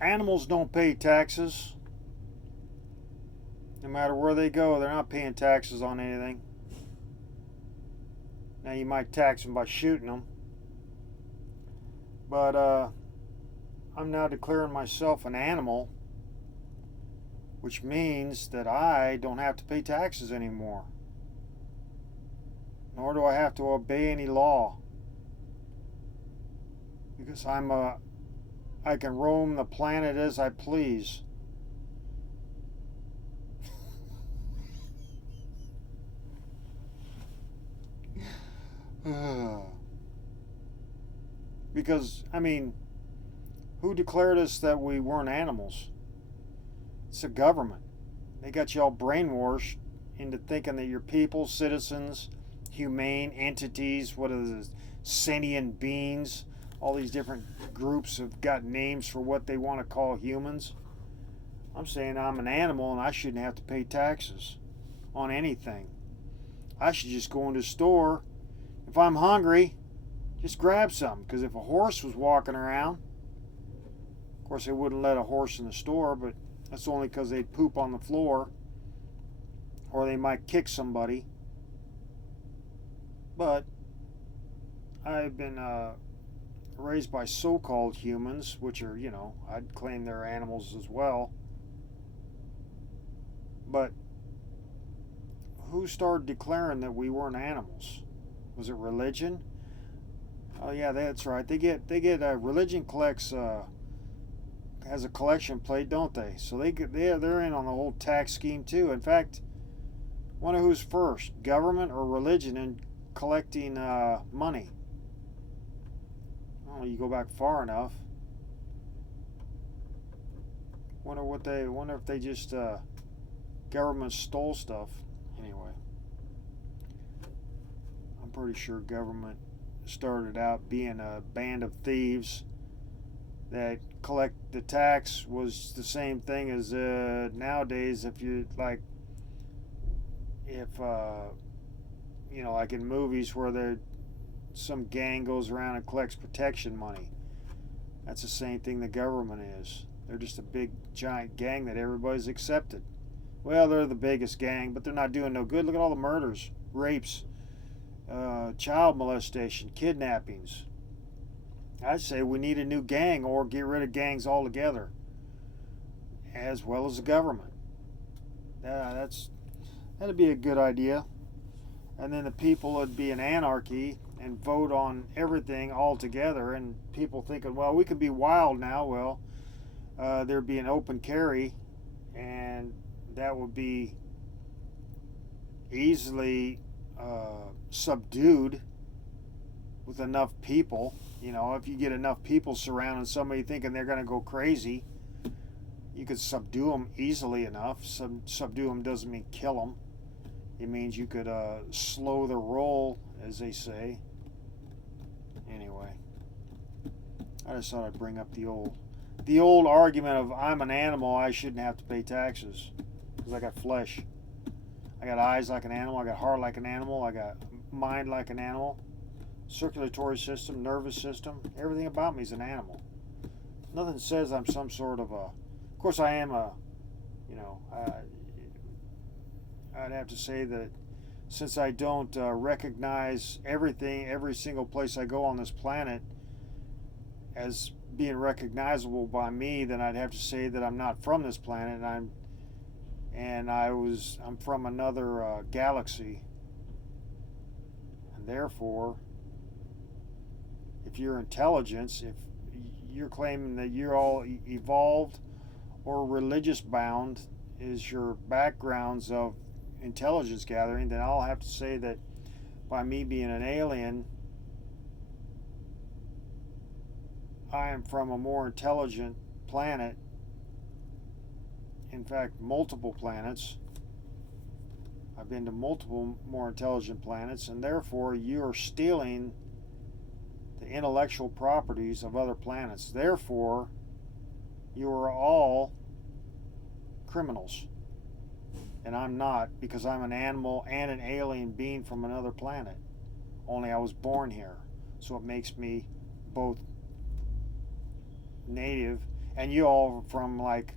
Animals don't pay taxes. No matter where they go, they're not paying taxes on anything. Now, you might tax them by shooting them, but I'm now declaring myself an animal, which means that I don't have to pay taxes anymore, nor do I have to obey any law, because I can roam the planet as I please. Because, I mean, who declared us that we weren't animals? It's the government. They got you all brainwashed into thinking that you're people, citizens, humane entities, what are the sentient beings? All these different groups have got names for what they want to call humans. I'm saying I'm an animal and I shouldn't have to pay taxes on anything. I should just go into a store. If I'm hungry, just grab something. Because if a horse was walking around, of course they wouldn't let a horse in the store, but that's only because they'd poop on the floor or they might kick somebody. But I've been raised by so-called humans, which are, I'd claim they're animals as well. But who started declaring that we weren't animals? Was it religion? Oh yeah, that's right. They get religion collects has a collection plate, don't they? So they're in on the whole tax scheme too. In fact, wonder who's first, government or religion, in collecting money. Oh, you go back far enough. Wonder if they just government stole stuff. Anyway, I'm pretty sure government started out being a band of thieves that collect the tax was the same thing as nowadays. If you like, if like in movies where some gang goes around and collects protection money, that's the same thing the government is. They're just a big giant gang that everybody's accepted. Well, they're the biggest gang, but they're not doing no good. Look at all the murders, rapes, child molestation, kidnappings. I'd say we need a new gang or get rid of gangs altogether, as well as the government. That'd be a good idea. And then the people would be an anarchy and vote on everything all together. And people thinking, well, we can be wild now. Well, there'd be an open carry, and that would be easily subdued with enough people. If you get enough people surrounding somebody thinking they're going to go crazy, you could subdue them easily enough. Subdue them doesn't mean kill them. It means you could slow the roll, as they say. Anyway, I just thought I'd bring up the old argument of I'm an animal, I shouldn't have to pay taxes because I got flesh. I got eyes like an animal. I got heart like an animal. I got mind like an animal. Circulatory system, nervous system, everything about me is an animal. Nothing says I'm some sort of a. Of course, I am a. I'd have to say that since I don't recognize everything, every single place I go on this planet as being recognizable by me, then I'd have to say that I'm not from this planet. I'm from another galaxy, and therefore, if you're intelligence, if you're claiming that you're all evolved or religious bound is your backgrounds of intelligence gathering, then I'll have to say that by me being an alien, I am from a more intelligent planet. In fact, multiple planets. I've been to multiple more intelligent planets, and therefore you are stealing the intellectual properties of other planets. Therefore, you are all criminals. And I'm not, because I'm an animal and an alien being from another planet. Only I was born here. So it makes me both native And you all from like,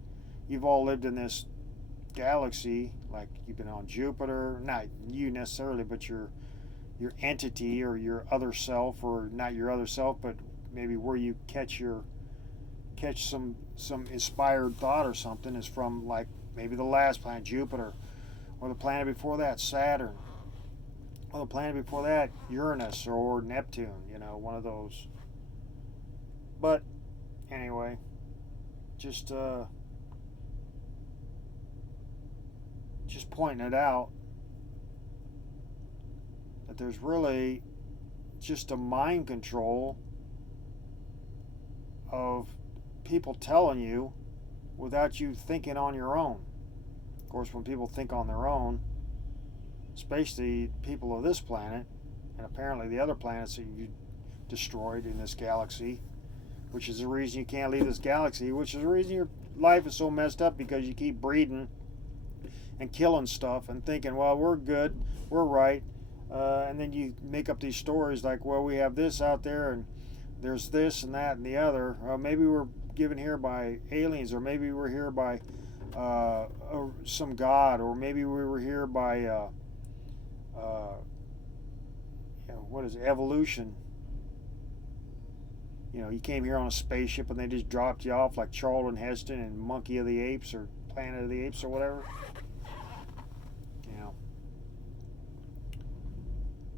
you've all lived in this galaxy, like you've been on Jupiter, not you necessarily, but your entity or your other self, or not your other self, but maybe where you catch some inspired thought or something is from like maybe the last planet, Jupiter, or the planet before that, Saturn, or the planet before that, Uranus or Neptune, one of those. But anyway, just just pointing it out that there's really just a mind control of people telling you without you thinking on your own. Of course, when people think on their own, especially people of this planet, and apparently the other planets that you destroyed in this galaxy, which is the reason you can't leave this galaxy, which is the reason your life is so messed up, because you keep breeding and killing stuff and thinking, well, we're good, we're right. And then you make up these stories like, well, we have this out there, and there's this and that and the other. Maybe we're given here by aliens, or maybe we're here by some god, or maybe we were here by what is it, evolution. You came here on a spaceship and they just dropped you off like Charlton Heston and Monkey of the Apes or Planet of the Apes or whatever.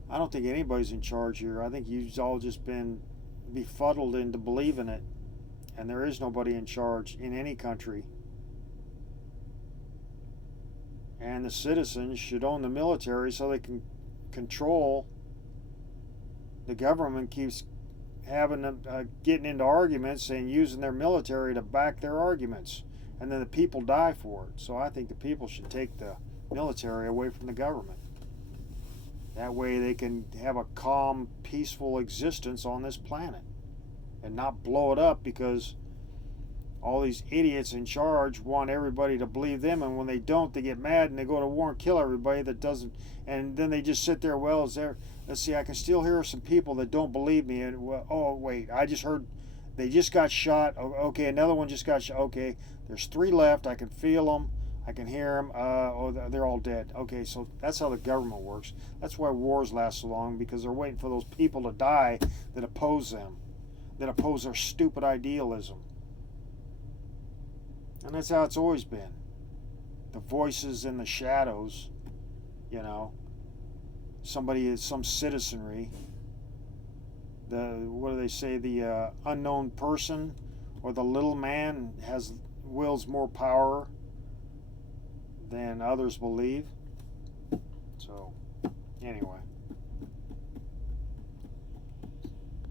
I don't think anybody's in charge here. I think you've all just been befuddled into believing it. And there is nobody in charge in any country. And the citizens should own the military so they can control. The government keeps having them getting into arguments and using their military to back their arguments. And then the people die for it. So I think the people should take the military away from the government. That way they can have a calm, peaceful existence on this planet and not blow it up because all these idiots in charge want everybody to believe them, and when they don't, they get mad and they go to war and kill everybody that doesn't. And then they just sit there, well, is there, let's see, I can still hear some people that don't believe me. And, well, oh, wait, I just heard they just got shot. Okay, another one just got shot. Okay, there's 3 left. I can feel them. I can hear them. Oh, they're all dead. Okay, so that's how the government works. That's why wars last so long, because they're waiting for those people to die that oppose them, that oppose their stupid idealism. And that's how it's always been. The voices in the shadows, somebody, some citizenry. What do they say? The unknown person or the little man wills more power than others believe. So